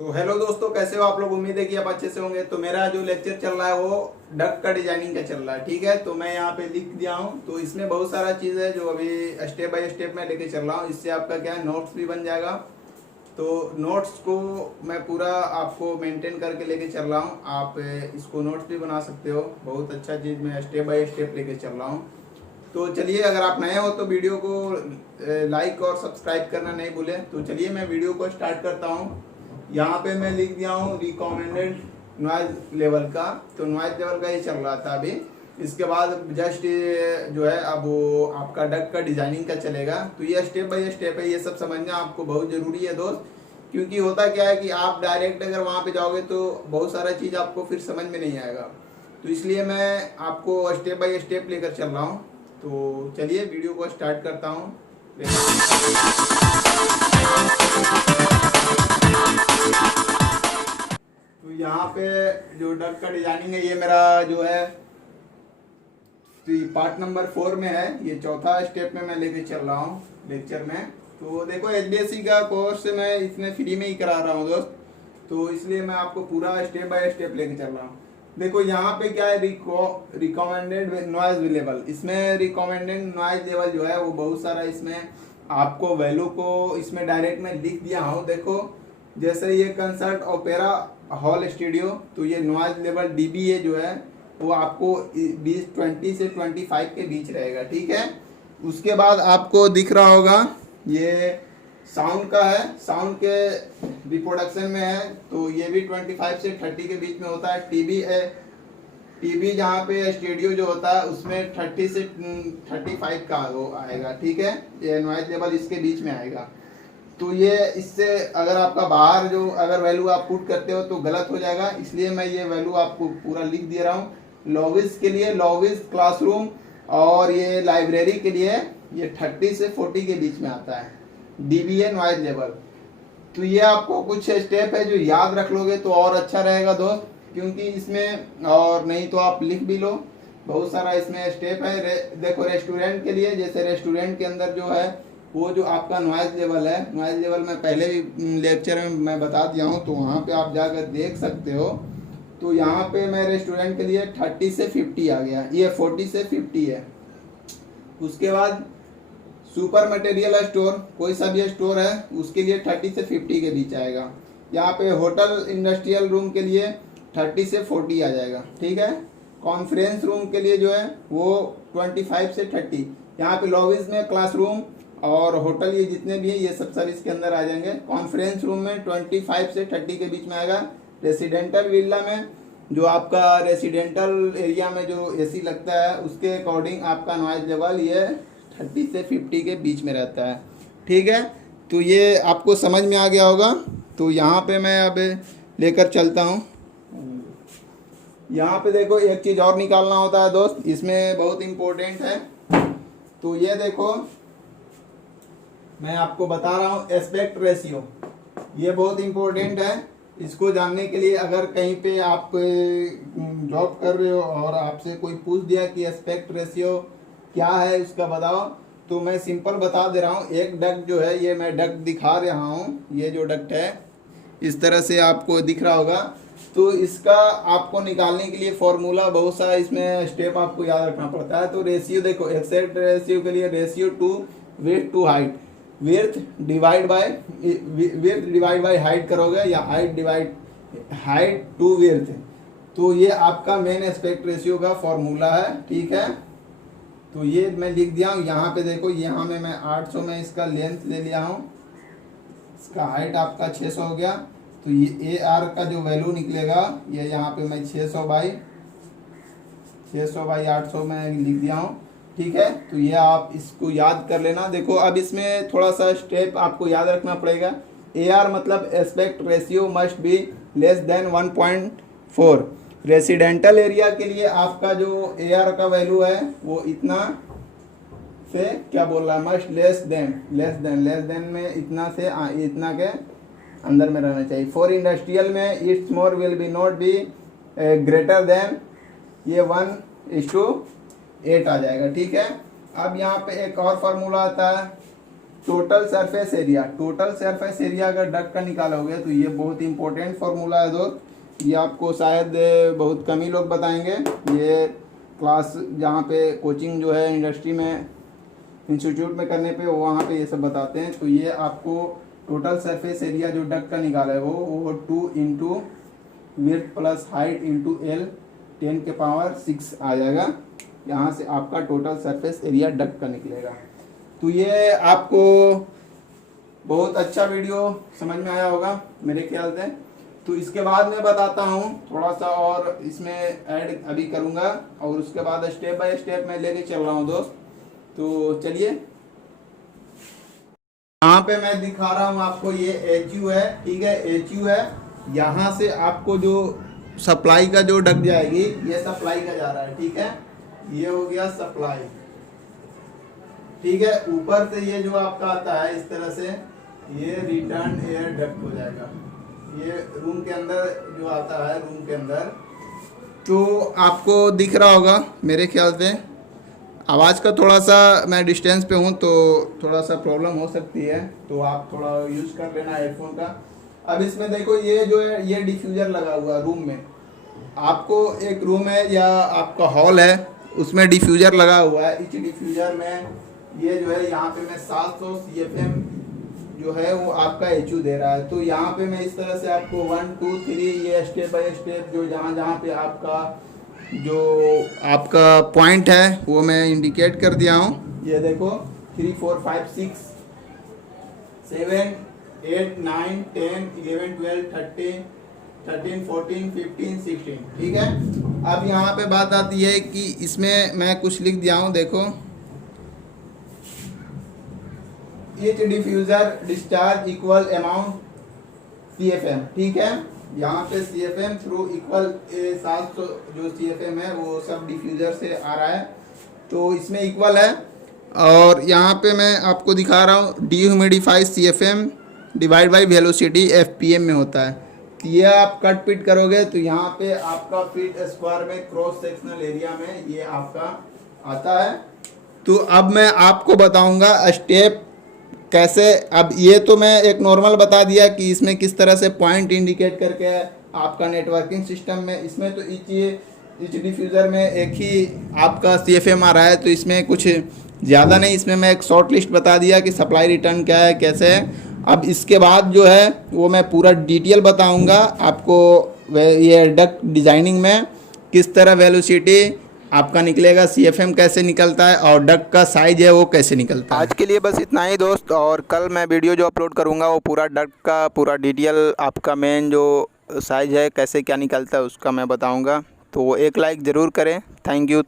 तो हेलो दोस्तों, कैसे हो आप लोग। उम्मीद है कि आप अच्छे से होंगे। तो मेरा जो लेक्चर चल रहा है वो डक का डिजाइनिंग का चल रहा है, ठीक है। तो मैं यहाँ पे लिख दिया हूँ। तो इसमें बहुत सारा चीज़ है जो अभी स्टेप बाय स्टेप मैं लेके चल रहा हूँ। इससे आपका क्या है, नोट्स भी बन जाएगा। तो नोट्स को मैं पूरा आपको मेंटेन करके लेके चल रहा हूँ। आप इसको नोट्स भी बना सकते हो। बहुत अच्छा चीज़ मैं स्टेप बाय स्टेप लेके चल रहा हूँ। तो चलिए, अगर आप नए हो तो वीडियो को लाइक और सब्सक्राइब करना नहीं भूलें। तो चलिए मैं वीडियो को स्टार्ट करता हूँ। यहाँ पे मैं लिख दिया हूँ रिकमेंडेड नॉइज लेवल का। तो नॉइज लेवल का ही चल रहा था अभी। इसके बाद जस्ट जो है अब वो आपका डक का डिजाइनिंग का चलेगा। तो ये स्टेप बाय स्टेप है, ये सब समझना आपको बहुत ज़रूरी है दोस्त। क्योंकि होता क्या है कि आप डायरेक्ट अगर वहाँ पे जाओगे तो बहुत सारा चीज़ आपको फिर समझ में नहीं आएगा। तो इसलिए मैं आपको स्टेप बाय स्टेप लेकर चल रहा हूँ। तो चलिए वीडियो को स्टार्ट करता हूँ। तो यहाँ पे जो डक का डिजाइनिंग है, ये मेरा जो है तो ये पार्ट नंबर 4 में है। ये चौथा स्टेप में मैं लेके चल रहा हूँ लेक्चर में। तो देखो, एचडीएससी का कोर्स मैं इसमें फ्री में ही करा रहा हूँ दोस्त। तो इसलिए मैं आपको पूरा स्टेप बाय स्टेप लेके चल रहा हूँ। देखो यहाँ पे क्या है, रिकमेंडेड नॉइज लेवल। इसमें रिकमेंडेड नॉइज लेवल जो है वो बहुत सारा इसमें आपको वैल्यू को इसमें डायरेक्ट में लिख दिया हूँ। देखो जैसे ये कंसर्ट ओपेरा हॉल स्टूडियो, तो ये नॉइज लेवल डीबीए जो है वो आपको 20 से 25 के बीच रहेगा, ठीक है। उसके बाद आपको दिख रहा होगा ये साउंड का है। साउंड के रिप्रोडक्शन में है तो ये भी 25 से 30 के बीच में होता है। टीवी जहाँ पे स्टूडियो जो होता है उसमें 30 से 35 का वो आएगा, ठीक है। ये नॉइज लेवल इसके बीच में आएगा। तो ये इससे अगर आपका बाहर जो अगर वैल्यू आप पुट करते हो तो गलत हो जाएगा, इसलिए मैं ये वैल्यू आपको पूरा लिख दे रहा हूँ। लॉविस के लिए, लॉविस क्लासरूम और ये लाइब्रेरी के लिए ये 30 से 40 के बीच में आता है डीबीए नॉइज लेवल। तो ये आपको कुछ स्टेप है जो याद रख लोगे तो और अच्छा रहेगा दोस्त। क्योंकि इसमें, और नहीं तो आप लिख भी लो, बहुत सारा इसमें स्टेप है। देखो रेस्टोरेंट के लिए, जैसे रेस्टोरेंट के अंदर जो है वो जो आपका नॉइज लेवल है, नॉइज लेवल मैं पहले भी लेक्चर में मैं बता दिया हूँ, तो वहाँ पे आप जाकर देख सकते हो। तो यहाँ पे मैं रेस्टोरेंट के लिए 30 से 50 आ गया, ये 40 से 50 है। उसके बाद सुपर मटेरियल स्टोर, कोई सा भी स्टोर है उसके लिए 30 से 50 के बीच आएगा। यहाँ पे होटल इंडस्ट्रियल रूम के लिए 30 से 40 आ जाएगा, ठीक है। कॉन्फ्रेंस रूम के लिए जो है वो 25 से 30। यहाँ पे लॉबीज में क्लासरूम और होटल ये जितने भी हैं ये सब सर्विस के अंदर आ जाएंगे। कॉन्फ्रेंस रूम में 25 से 30 के बीच में आएगा। रेसिडेंटल विला में, जो आपका रेसिडेंटल एरिया में जो एसी लगता है उसके अकॉर्डिंग आपका नॉइज लेवल ये 30 से 50 के बीच में रहता है, ठीक है। तो ये आपको समझ में आ गया होगा। तो यहाँ पे मैं अब लेकर चलता हूँ। यहाँ पे देखो एक चीज़ और निकालना होता है दोस्त, इसमें बहुत इम्पोर्टेंट है। तो ये देखो मैं आपको बता रहा हूँ एस्पेक्ट रेशियो, ये बहुत इम्पोर्टेंट है। इसको जानने के लिए अगर कहीं पे आप जॉब कर रहे हो और आपसे कोई पूछ दिया कि एस्पेक्ट रेशियो क्या है उसका बताओ, तो मैं सिंपल बता दे रहा हूँ। एक डक्ट जो है, ये मैं डक्ट दिखा रहा हूँ, ये जो डक्ट है इस तरह से आपको दिख रहा होगा। तो इसका आपको निकालने के लिए फॉर्मूला बहुत सारा, इसमें स्टेप आपको याद रखना पड़ता है। तो रेशियो देखो, एस्पेक्ट रेशियो के लिए ratio to width to height, width divide by height करोगे या हाइट टू विड्थ। तो ये आपका मेन एस्पेक्ट रेशियो का फॉर्मूला है, ठीक है। तो ये मैं लिख दिया हूँ। यहाँ पे देखो, यहाँ में मैं 800 में इसका लेंथ ले लिया हूँ, इसका हाइट आपका 600 हो गया। तो ये AR का जो वैल्यू निकलेगा ये यहाँ पे मैं 600 बाई 800 में लिख दिया हूँ, ठीक है। तो ये आप इसको याद कर लेना। देखो अब इसमें थोड़ा सा स्टेप आपको याद रखना पड़ेगा। AR मतलब aspect ratio must be less than 1.4। Residential area के लिए आपका जो AR का वैल्यू है वो इतना से क्या बोल रहा है, मस्ट लेस देन में इतना से इतना के अंदर में रहना चाहिए। फॉर इंडस्ट्रियल में it's more will be not be greater than, ये 1:8 आ जाएगा, ठीक है। अब यहाँ पे एक और फार्मूला आता है total surface area, total surface area अगर डक्ट का निकालोगे तो ये बहुत इंपॉर्टेंट फॉर्मूला है दोस्त। ये आपको शायद बहुत कम ही लोग बताएंगे। ये क्लास जहाँ पे कोचिंग जो है इंडस्ट्री में इंस्टीट्यूट में करने पे वहाँ पे ये सब बताते हैं। तो ये आपको टोटल सरफेस एरिया जो डक्ट का निकाला है वो 2 into width plus height into L 10 के पावर 6 आ जाएगा। यहाँ से आपका टोटल सरफेस एरिया डक्ट का निकलेगा। तो ये आपको बहुत अच्छा वीडियो समझ में आया होगा मेरे ख्याल से। तो इसके बाद मैं बताता हूँ थोड़ा सा और इसमें ऐड अभी करूँगा और उसके बाद स्टेप बाय स्टेप मैं लेके चल रहा हूँ दोस्त। तो चलिए, यहाँ पे मैं दिखा रहा हूँ आपको, ये HU है, ठीक है, HU है। यहाँ से आपको जो सप्लाई का जो डक जाएगी, ये सप्लाई का जा रहा है, ठीक है, ये हो गया सप्लाई, ठीक है। ऊपर से ये जो आपका आता है इस तरह से, ये रिटर्न एयर डक्ट हो जाएगा। ये रूम के अंदर जो आता है, रूम के अंदर, तो आपको दिख रहा होगा मेरे ख्याल से। आवाज़ का थोड़ा सा मैं डिस्टेंस पे हूँ तो थोड़ा सा प्रॉब्लम हो सकती है, तो आप थोड़ा यूज़ कर लेना हेडफोन का। अब इसमें देखो ये जो है ये डिफ्यूज़र लगा हुआ है रूम में। आपको एक रूम है या आपका हॉल है उसमें डिफ्यूज़र लगा हुआ है। इस डिफ्यूज़र में ये जो है यहाँ पे मैं 700 CFM जो है वो आपका HU दे रहा है। तो यहाँ पे मैं इस तरह से आपको 1 2 3 ये स्टेप बाय स्टेप जो जहाँ पे आपका जो आपका पॉइंट है वो मैं इंडिकेट कर दिया हूँ। ये देखो 3 4 5 6 7 8 9 10 11 12 13 14 15 16, ठीक है। अब यहाँ पे बात आती है कि इसमें मैं कुछ लिख दिया हूँ, देखो, each diffuser discharge equal amount CFM, ठीक है। यहाँ पे CFM थ्रू इक्वल 700 जो CFM है वो सब डिफ्यूज़र से आ रहा है, तो इसमें इक्वल है। और यहाँ पे मैं आपको दिखा रहा हूँ डीह्यूमिडिफाई CFM divide by velocity FPM में होता है। तो ये आप कट पिट करोगे तो यहाँ पे आपका फीट स्क्वायर में क्रॉस सेक्शनल एरिया में ये आपका आता है। तो अब मैं आपको बताऊँगा स्टेप कैसे। अब ये तो मैं एक नॉर्मल बता दिया कि इसमें किस तरह से पॉइंट इंडिकेट करके आपका नेटवर्किंग सिस्टम में, इसमें तो इच डिफ्यूज़र में एक ही आपका CFM आ रहा है, तो इसमें कुछ ज़्यादा नहीं। इसमें मैं एक शॉर्ट लिस्ट बता दिया कि सप्लाई रिटर्न क्या है, कैसे है। अब इसके बाद जो है वो मैं पूरा डिटेल बताऊँगा आपको ये डक्ट डिज़ाइनिंग में किस तरह वेलोसिटी आपका निकलेगा, CFM कैसे निकलता है और डक्ट का साइज है वो कैसे निकलता है। आज के लिए बस इतना ही दोस्त, और कल मैं वीडियो जो अपलोड करूँगा वो पूरा डक्ट का पूरा डिटेल आपका मेन जो साइज है कैसे क्या निकलता है उसका मैं बताऊँगा। तो एक लाइक ज़रूर करें। Thank you.